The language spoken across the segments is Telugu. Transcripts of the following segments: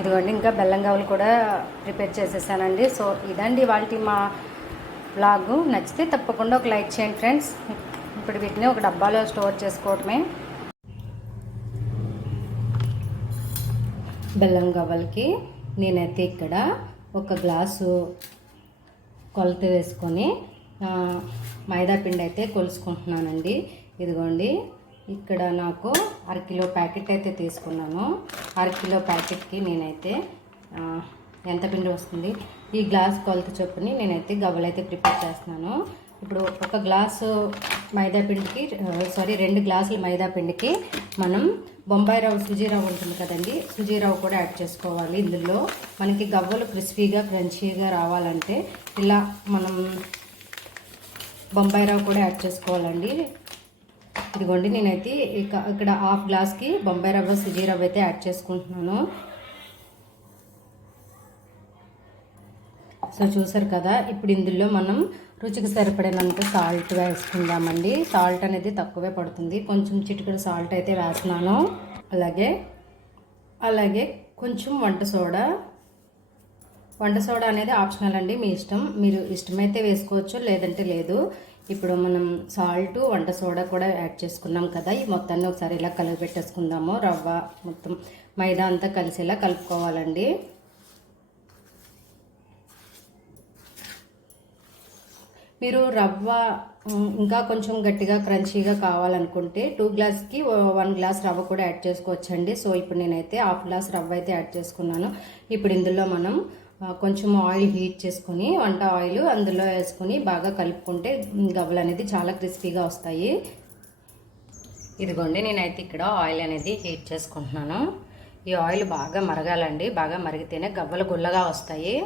ఇదిగోండి ఇంకా బెల్లం గవ్వలు కూడా ప్రిపేర్ చేసేసానండి. సో ఇదండి వాళ్ళకి మా బ్లాగు నచ్చితే తప్పకుండా ఒక లైక్ చేయండి ఫ్రెండ్స్. ఇప్పుడు వీటిని ఒక డబ్బాలో స్టోర్ చేసుకోవటమే. బెల్లం గవ్వలకి నేనైతే ఇక్కడ ఒక గ్లాసు కొలత వేసుకొని మైదా పిండి అయితే కొలుసుకుంటున్నానండి. ఇదిగోండి. ఇక్కడ నాకు అరకిలో ప్యాకెట్ అయితే తీసుకున్నాను. అరకిలో ప్యాకెట్కి నేనైతే ఎంత పిండి వస్తుంది? ఈ గ్లాస్ కొలత చొప్పుని నేనైతే గవ్వలైతే ప్రిపేర్ చేస్తున్నాను. ఇప్పుడు ఒక గ్లాసు మైదా పిండికి సారీ రెండు గ్లాసుల మైదా పిండికి మనం బొంబాయి రవ్వ ఉంటుంది కదండి? సుజీరావు కూడా యాడ్ చేసుకోవాలి. ఇందులో మనకి గవ్వలు క్రిస్పీగా క్రంచీగా రావాలంటే ఇలా మనం బొంబాయి రవ్వ కూడా యాడ్ చేసుకోవాలండి. ఇదిగోండి నేనైతే ఇక ఇక్కడ హాఫ్ గ్లాస్కి బొంబాయి రవ్వ సుజీ రవ్వ అయితే యాడ్ చేసుకుంటున్నాను. సో చూసారు కదా ఇప్పుడు ఇందులో మనం రుచికి సరిపడినంత సాల్ట్ వేసుకుందామండి. సాల్ట్ అనేది తక్కువే పడుతుంది. కొంచెం చిటికెడు సాల్ట్ అయితే వేస్తున్నాను. అలాగే అలాగే కొంచెం వంట సోడా. వంట సోడా అనేది ఆప్షనల్ అండి మీ ఇష్టం. మీరు ఇష్టమైతే వేసుకోవచ్చు లేదంటే లేదు. ఇప్పుడు మనం సాల్ట్ వంట సోడా కూడా యాడ్ చేసుకున్నాం కదా. ఈ మొత్తాన్ని ఒకసారి ఇలా కలిపి పెట్టేసుకుందాము రవ్వ మొత్తం మైదా అంతా కలిసేలా కలుపుకోవాలండి. మీరు రవ్వ ఇంకా కొంచెం గట్టిగా క్రంచీగా కావాలనుకుంటే టూ గ్లాస్కి వన్ గ్లాస్ రవ్వ కూడా యాడ్ చేసుకోవచ్చండి. సో ఇప్పుడు నేనైతే హాఫ్ గ్లాస్ రవ్వ అయితే యాడ్ చేసుకున్నాను. ఇప్పుడు ఇందులో మనం కొంచెం ఆయిల్ హీట్ చేసుకొని వంట ఆయిల్ అందులో వేసుకొని బాగా కలుపుకుంటే గవ్వలు అనేది చాలా క్రిస్పీగా వస్తాయి. ఇదిగోండి నేనైతే ఇక్కడ ఆయిల్ అనేది హీట్ చేసుకుంటున్నాను. ఈ ఆయిల్ బాగా మరగాలండి. బాగా మరిగితేనే గవ్వలు గుల్లగా వస్తాయి.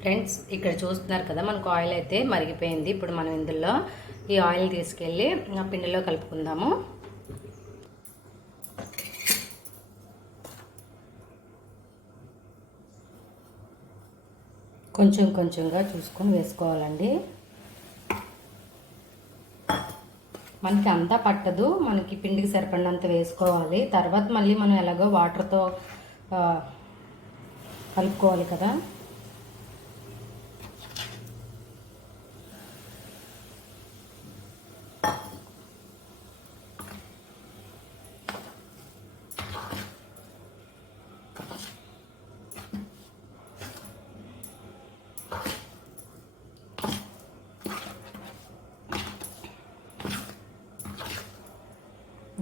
ఫ్రెండ్స్ ఇక్కడ చూస్తున్నారు కదా మనకు ఆయిల్ అయితే మరిగిపోయింది. ఇప్పుడు మనం ఇందులో ఈ ఆయిల్ తీసుకెళ్ళి ఆ పిండిలో కలుపుకుందాము. కొంచెం కొంచెంగా చూసుకొని వేసుకోవాలండి. మనకి అంతా పట్టదు మనకి పిండికి సరిపడినంత వేసుకోవాలి. తర్వాత మళ్ళీ మనం ఎలాగో వాటర్తో కలుపుకోవాలి కదా.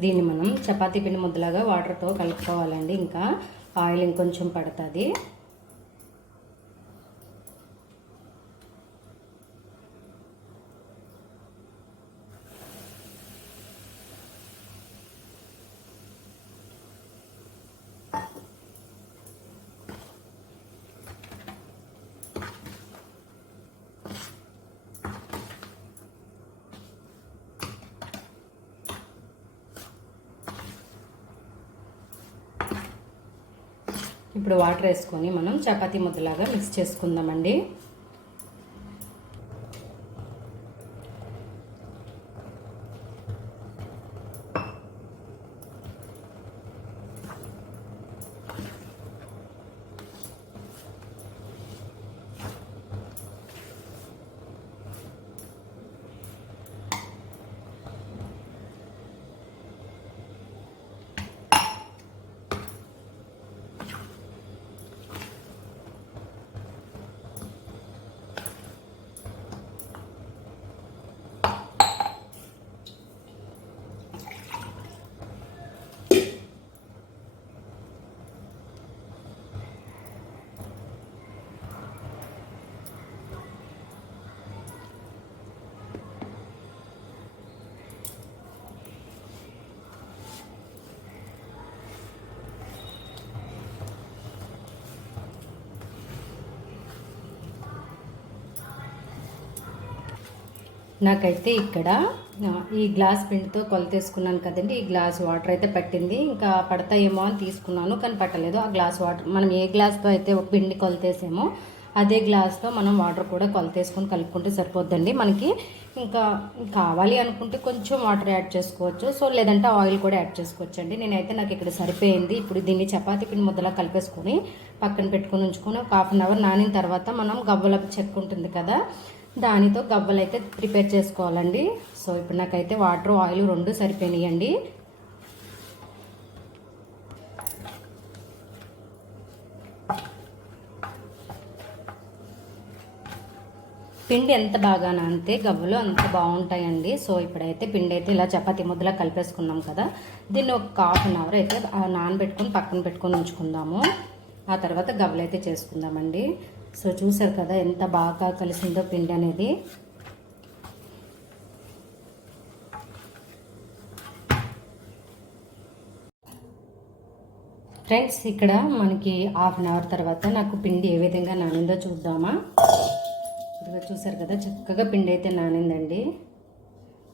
దీన్ని మనం చపాతీ పిండి ముద్దలాగా వాటర్తో కలుపుకోవాలండి. ఇంకా ఆయిల్ ఇంకొంచెం పడుతుంది. ఇప్పుడు వాటర్ వేసుకొని మనం చపాతీ ముద్దలాగా మిక్స్ చేసుకుందామండి. నాకైతే ఇక్కడ ఈ గ్లాస్ పిండితో కొలతేసుకున్నాను కదండి ఈ గ్లాస్ వాటర్ అయితే పట్టింది. ఇంకా పడతాయేమో అని తీసుకున్నాను కానీ పట్టలేదు. ఆ గ్లాస్ వాటర్ మనం ఏ గ్లాస్తో అయితే ఒక పిండి కొలతేసామో అదే గ్లాస్తో మనం వాటర్ కూడా కొలతేసుకొని కలుపుకుంటే సరిపోద్దండి. మనకి ఇంకా కావాలి అనుకుంటే కొంచెం వాటర్ యాడ్ చేసుకోవచ్చు. సో లేదంటే ఆయిల్ కూడా యాడ్ చేసుకోవచ్చు అండి నేనైతే నాకు ఇక్కడ సరిపోయింది. ఇప్పుడు దీన్ని చపాతీ పిండి ముద్దలా కలిపేసుకొని పక్కన పెట్టుకొని ఉంచుకొని ఒక హాఫ్ అన్ అవర్ నానిన తర్వాత మనం గవ్వల చెక్క ఉంటుంది కదా దానితో గవ్వలు అయితే ప్రిపేర్ చేసుకోవాలండి. సో ఇప్పుడు నాకైతే వాటర్ ఆయిల్ రెండు సరిపోయినాయండి. పిండి ఎంత బాగా అంతే గవ్వలు అంత బాగుంటాయండి. సో ఇప్పుడైతే పిండి అయితే ఇలా చపాతీ ముద్దలా కలిపేసుకున్నాం కదా. దీన్ని ఒక హాఫ్ అన్ అవర్ అయితే నానబెట్టుకొని పక్కన పెట్టుకొని ఉంచుకుందాము. ఆ తర్వాత గవ్వలు అయితే చేసుకుందామండి. సో చూసారు కదా ఎంత బాగా కలిసిందో పిండి అనేది. ఫ్రెండ్స్ ఇక్కడ మనకి హాఫ్ అన్ అవర్ తర్వాత నాకు పిండి ఏ విధంగా నానిందో చూద్దామా. ఇదిగో చూసారు కదా చక్కగా పిండి అయితే నానిందండి.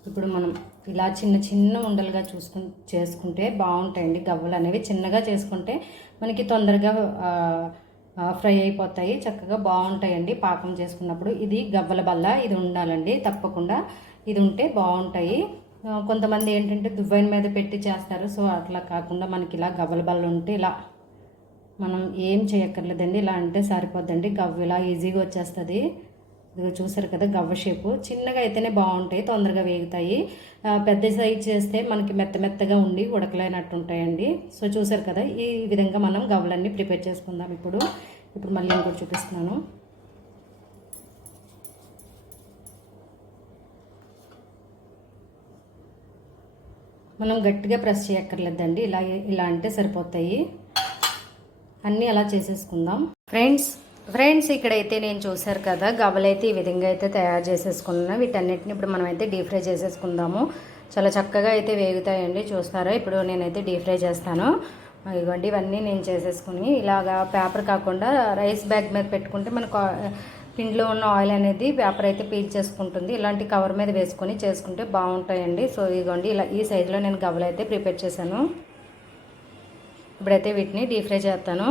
ఇప్పుడు మనం ఇలా చిన్న చిన్న ఉండలుగా చూసుకు చేసుకుంటే బాగుంటాయండి. గవ్వలు అనేవి చిన్నగా చేసుకుంటే మనకి తొందరగా ఫ్రై అయిపోతాయి. చక్కగా బాగుంటాయండి పాకం చేసుకున్నప్పుడు. ఇది గవ్వల బల్ల ఇది ఉండాలండి. తప్పకుండా ఇది ఉంటే బాగుంటాయి. కొంతమంది ఏంటంటే దువ్వైన మీద పెట్టి చేస్తారు. సో అట్లా కాకుండా మనకి ఇలా గవ్వల బల్ల ఉంటే ఇలా మనం ఏం చేయక్కర్లేదండి. ఇలా అంటే సరిపోద్దండి. గవ్వ ఇలా ఈజీగా వచ్చేస్తుంది. ఇదిగో చూసారు కదా గవ్వ షేపు చిన్నగా అయితేనే బాగుంటాయి తొందరగా వేగుతాయి. పెద్ద సైజ్ చేస్తే మనకి మెత్త మెత్తగా ఉండి ఉడకలేనట్టు ఉంటాయండి. సో చూసారు కదా ఈ విధంగా మనం గవ్వలన్నీ ప్రిపేర్ చేసుకుందాం ఇప్పుడు. ఇప్పుడు మళ్ళీ ఇంకోటి చూపిస్తున్నాను. మనం గట్టిగా ప్రెస్ చేయక్కర్లేదండి ఇలా ఇలా అంటే సరిపోతాయి. అన్నీ అలా చేసేసుకుందాం. ఫ్రెండ్స్ ఫ్రెండ్స్ ఇక్కడైతే నేను చూసారు కదా గబలైతే ఈ విధంగా అయితే తయారు చేసేసుకున్నాను వీటన్నిటిని ఇప్పుడు మనం అయితే డీప్ ఫ్రై చేసేసుకుందాము. చాలా చక్కగా అయితే వేగుతాయండి చూస్తారా? ఇప్పుడు నేనైతే డీప్ ఫ్రై చేస్తాను. ఇవ్వండి ఇవన్నీ నేను చేసేసుకుని ఇలాగా పేపర్ కాకుండా రైస్ బ్యాగ్ మీద పెట్టుకుంటే మనకు పిండిలో ఉన్న ఆయిల్ అనేది పేపర్ అయితే పీల్చేసుకుంటుంది. ఇలాంటి కవర్ మీద వేసుకొని చేసుకుంటే బాగుంటాయండి. సో ఇదిగోండి ఇలా ఈ సైజులో నేను గవ్వలు అయితే ప్రిపేర్ చేశాను. ఇప్పుడైతే వీటిని డీప్ ఫ్రై చేస్తాను.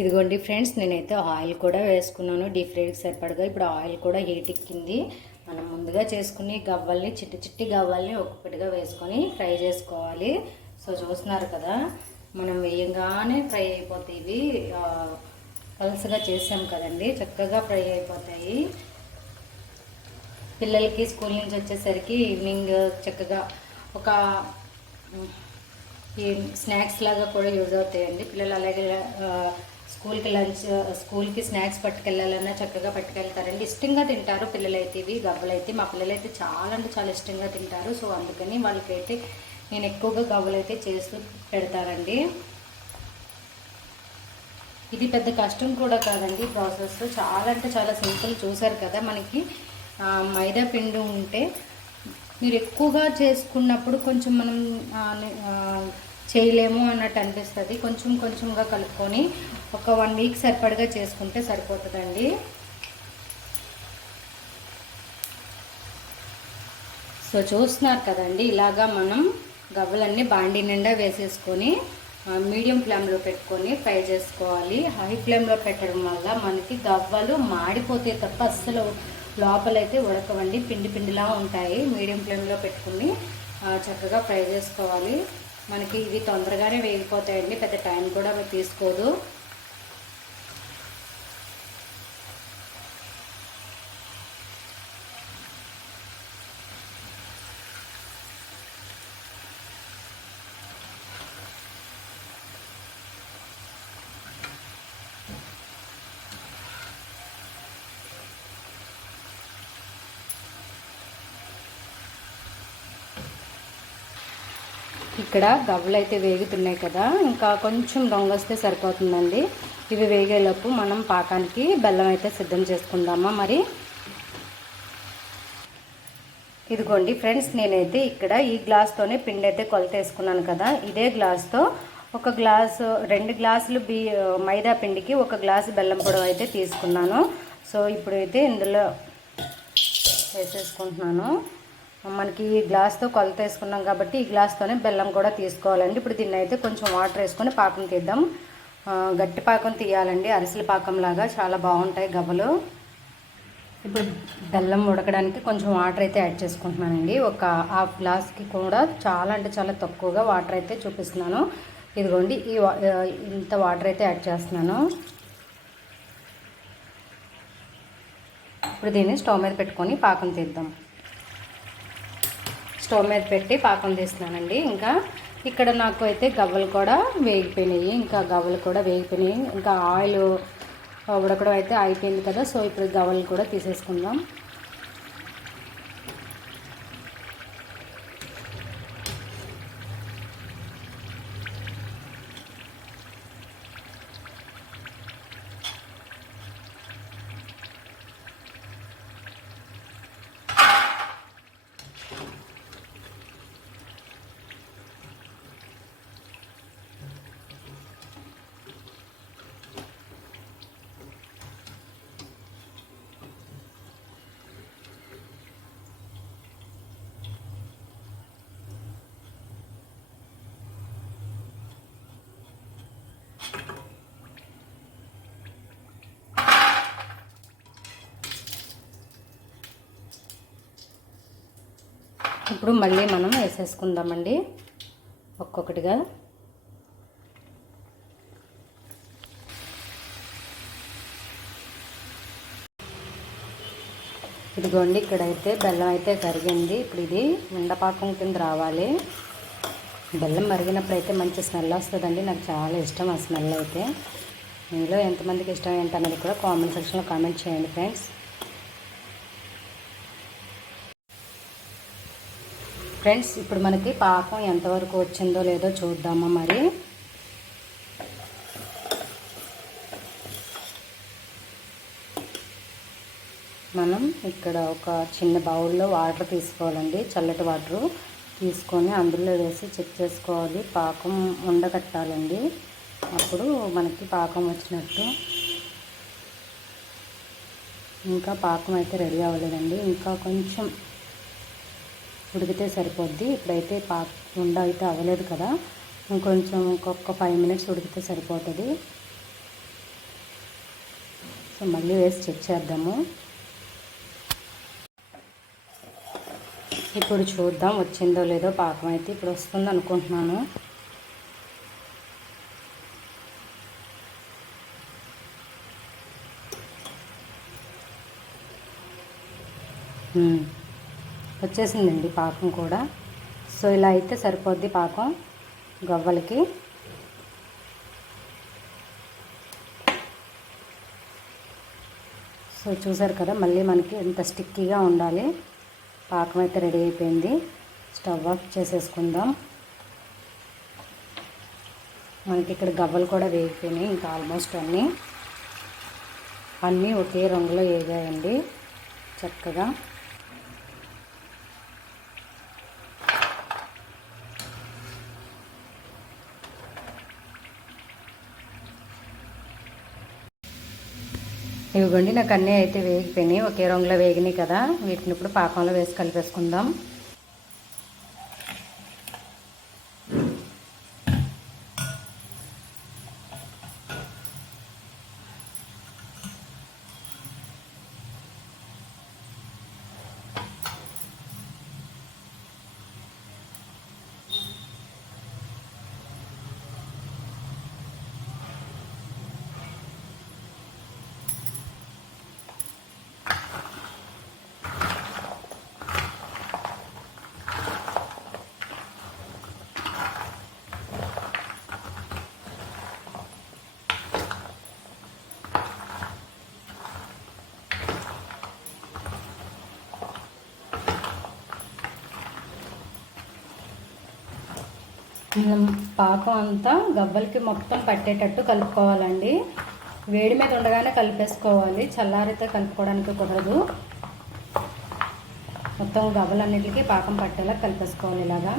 ఇదిగోండి ఫ్రెండ్స్ నేనైతే ఆయిల్ కూడా వేసుకున్నాను. డీప్ ఫ్రైడ్కి సరిపడగా ఇప్పుడు ఆయిల్ కూడా హీట్ ఎక్కింది. మనం ముందుగా చేసుకుని గవ్వల్ని చిట్టి చిట్టి గవ్వల్ని ఒక్కొక్కటిగా వేసుకొని ఫ్రై చేసుకోవాలి. సో చూస్తున్నారు కదా మనం వేయంగానే ఫ్రై అయిపోతాయి ఇవి. పలసగా చేసాం కదండి చక్కగా ఫ్రై అయిపోతాయి. పిల్లలకి స్కూల్ నుంచి వచ్చేసరికి ఈవినింగ్ చక్కగా ఒక స్నాక్స్ లాగా కూడా యూజ్ అవుతాయండి. పిల్లలు అలాగే స్కూల్కి లంచ్ స్కూల్కి స్నాక్స్ పట్టుకెళ్ళాలన్నా చక్కగా పట్టుకెళ్తారండి. ఇష్టంగా తింటారు పిల్లలైతే ఇవి గవ్వలైతే. మా పిల్లలైతే చాలా అంటే చాలా ఇష్టంగా తింటారు. సో అందుకని వాళ్ళకైతే నేను ఎక్కువగా గవ్వలైతే చేస్తూ పెడతారండి ఇది పెద్ద కష్టం కూడా కాదండి ప్రాసెస్. చాలా అంటే చాలా సింపుల్ చూసారు కదా మనకి. మైదా పిండి ఉంటే మీరు ఎక్కువగా చేసుకున్నప్పుడు కొంచెం మనం చేయలేము అన్నట్టు అనిపిస్తుంది. కొంచెం కొంచెంగా కలుపుకొని ఒక వన్ వీక్ సరిపడగా చేసుకుంటే సరిపోతుందండి. సో చూస్తున్నారు కదండి ఇలాగా మనం గవ్వలన్నీ బాండీ నిండా వేసేసుకొని మీడియం ఫ్లేమ్లో పెట్టుకొని ఫ్రై చేసుకోవాలి. హై ఫ్లేమ్లో పెట్టడం వల్ల మనకి గవ్వలు మాడిపోతే తప్ప అస్సలు లోపలైతే ఉడకవండి. పిండి పిండిలా ఉంటాయి. మీడియం ఫ్లేమ్లో పెట్టుకుని చక్కగా ఫ్రై చేసుకోవాలి. మనకి ఇవి తొందరగానే వేగిపోతాయండి. పెద్ద టైం కూడా తీసుకోదు. ఇక్కడ గవ్వలు అయితే వేగుతున్నాయి కదా. ఇంకా కొంచెం రంగు వస్తే సరిపోతుందండి. ఇవి వేగేలోపు మనం పాకానికి బెల్లం అయితే సిద్ధం చేసుకుందామా మరి? ఇదిగోండి ఫ్రెండ్స్ నేనైతే ఇక్కడ ఈ గ్లాస్తోనే పిండి అయితే కొలత వేసుకున్నాను కదా. ఇదే గ్లాస్తో ఒక గ్లాసు రెండు గ్లాసులు బి మైదా పిండికి ఒక గ్లాసు బెల్లం పొడవు అయితే తీసుకున్నాను. సో ఇప్పుడైతే ఇందులో వేసేసుకుంటున్నాను. మనకి ఈ గ్లాస్తో కొలత వేసుకున్నాం కాబట్టి ఈ గ్లాస్తోనే బెల్లం కూడా తీసుకోవాలండి. ఇప్పుడు దీన్ని అయితే కొంచెం వాటర్ వేసుకొని పాకం తీద్దాం. గట్టి పాకం తీయాలండి. అరిసెల పాకం లాగా చాలా బాగుంటాయి గవ్వలు. ఇప్పుడు బెల్లం ఉడకడానికి కొంచెం వాటర్ అయితే యాడ్ చేసుకుంటున్నానండి. ఒక హాఫ్ గ్లాస్కి కూడా చాలా అంటే చాలా తక్కువగా వాటర్ అయితే చూపిస్తున్నాను. ఇదిగోండి ఈ ఇంత వాటర్ అయితే యాడ్ చేస్తున్నాను. ఇప్పుడు దీన్ని స్టవ్ మీద పెట్టుకొని పాకం తీద్దాం. స్టవ్ మీద పెట్టి పాకం తీస్తున్నానండి. ఇంకా ఇక్కడ నాకు అయితే గవ్వలు కూడా వేగిపోయినాయి. ఇంకా గవ్వలు కూడా వేగిపోయినాయి. ఇంకా ఆయిల్ ఉడకడం అయితే అయిపోయింది కదా సో ఇప్పుడు గవ్వలు కూడా తీసేసుకుందాం. ఇప్పుడు మళ్ళీ మనం వేసేసుకుందామండి. ఒక్కొక్కటిగా. ఇదిగోండి ఇక్కడైతే బెల్లం అయితే కరిగింది. ఇప్పుడు ఇది ఉండపాకం కింద రావాలి. బెల్లం మరిగినప్పుడు అయితే మంచి స్మెల్ వస్తుందండి. నాకు చాలా ఇష్టం ఆ స్మెల్ అయితే. మీలో ఎంతమందికి ఇష్టం ఏంటన్నది కూడా కామెంట్ సెక్షన్లో కామెంట్ చేయండి ఫ్రెండ్స్. ఫ్రెండ్స్ ఇప్పుడు మనకి పాకం ఎంతవరకు వచ్చిందో లేదో చూద్దామా మరి. మనం ఇక్కడ ఒక చిన్న బౌల్లో వాటర్ తీసుకోవాలండి. చల్లటి వాటర్ తీసుకొని అందులో వేసి చెక్ చేసుకోవాలి. పాకం ఉండగట్టాలండి. అప్పుడు మనకి పాకం వచ్చినట్టు. ఇంకా పాకం అయితే రెడీ అవ్వలేదండి. ఇంకా కొంచెం ఉడికితే సరిపోద్ది. ఇప్పుడైతే పా ఉండ అయితే అవ్వలేదు కదా. ఇంకొంచెం ఇంకొక ఫైవ్ మినిట్స్ ఉడికితే సరిపోతుంది. సో మళ్ళీ వేసి చెక్ చేద్దాము. ఇప్పుడు చూద్దాం వచ్చిందో లేదో పాకం అయితే ఇప్పుడు వస్తుంది అనుకుంటున్నాను. ఉమ్. వచ్చేసిందండి పాకం కూడా. సో ఇలా అయితే సరిపోద్ది పాకం గవ్వలకి. సో చూసారు కదా మళ్ళీ మనకి ఎంత స్టిక్కీగా ఉండాలి. పాకం అయితే రెడీ అయిపోయింది. స్టవ్ ఆఫ్ చేసేసుకుందాం. మనకి ఇక్కడ గవ్వలు కూడా వేగిపోయినాయి ఇంకా ఆల్మోస్ట్ అన్నీ. అన్నీ ఒకే రంగులో వేగాయండి చక్కగా. ఇవిగోండి నాకు అన్నీ అయితే వేగిపోయినాయి ఒకే రంగులో వేగినాయి కదా. వీటిని ఇప్పుడు పాకంలో వేసి కలిపేసుకుందాం. మనం పాకం అంతా గవ్వలకి మొత్తం పట్టేటట్టు కలుపుకోవాలండి. వేడి మీద ఉండగానే కలిపేసుకోవాలి. చల్లారితే కలుపుకోవడానికి కుదరదు. మొత్తం గవ్వలన్నిటికీ పాకం పట్టేలా కలిపేసుకోవాలి ఇలాగా.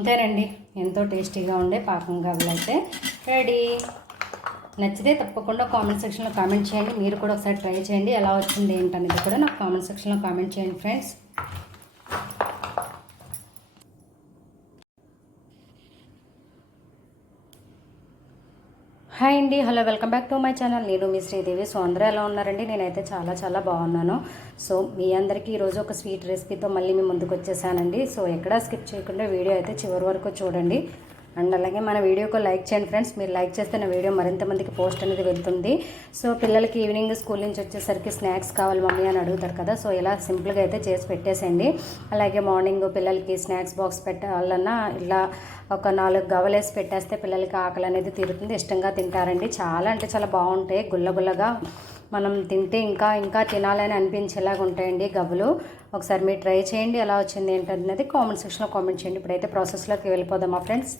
ఇంతేనండి ఎంతో టేస్టీగా ఉండే పాకం గవ్వలు అయితే రెడీ. నచ్చితే తప్పకుండా కామెంట్ సెక్షన్లో కామెంట్ చేయండి. మీరు కూడా ఒకసారి ట్రై చేయండి. ఎలా వచ్చింది ఏంటనేది కూడా నాకు కామెంట్ సెక్షన్లో కామెంట్ చేయండి ఫ్రెండ్స్ హాయ్ అండి. Hello welcome back to my channel. నేను మీ శ్రీదేవి. సో అందరూ ఎలా ఉన్నారండి? నేనైతే చాలా చాలా బాగున్నాను. సో మీ అందరికీ ఈరోజు ఒక స్వీట్ రెసిపీతో మళ్ళీ మీ ముందుకు వచ్చేసానండి. సో ఎక్కడా స్కిప్ చేయకుండా వీడియో అయితే చివరి వరకు చూడండి. అండ్ అలాగే మన వీడియోకి లైక్ చేయండి ఫ్రెండ్స్. మీరు లైక్ చేస్తే నా వీడియో మరింత మందికి పోస్ట్ అనేది వెళ్తుంది. సో పిల్లలకి ఈవినింగ్ స్కూల్ నుంచి వచ్చేసరికి స్నాక్స్ కావాలి మమ్మీ అని అడుగుతారు కదా. సో ఇలా సింపుల్గా అయితే చేసి పెట్టేసేయండి. అలాగే మార్నింగ్ పిల్లలకి స్నాక్స్ బాక్స్ పెట్టాలన్నా ఇలా ఒక నాలుగు గవలేసి పెట్టేస్తే పిల్లలకి ఆకలి అనేది తీరుతుంది. ఇష్టంగా తింటారండి. చాలా అంటే చాలా బాగుంటాయి. గుల్లగుల్లగా మనం తింటే ఇంకా ఇంకా తినాలని అనిపించేలాగా ఉంటాయండి గవ్వలు. ఒకసారి మీరు ట్రై చేయండి. ఎలా వచ్చింది ఏంటనేది కామెంట్ సెక్షన్లో కామెంట్ చేయండి. ఇప్పుడైతే ప్రాసెస్లోకి వెళ్ళిపోదామా ఫ్రెండ్స్?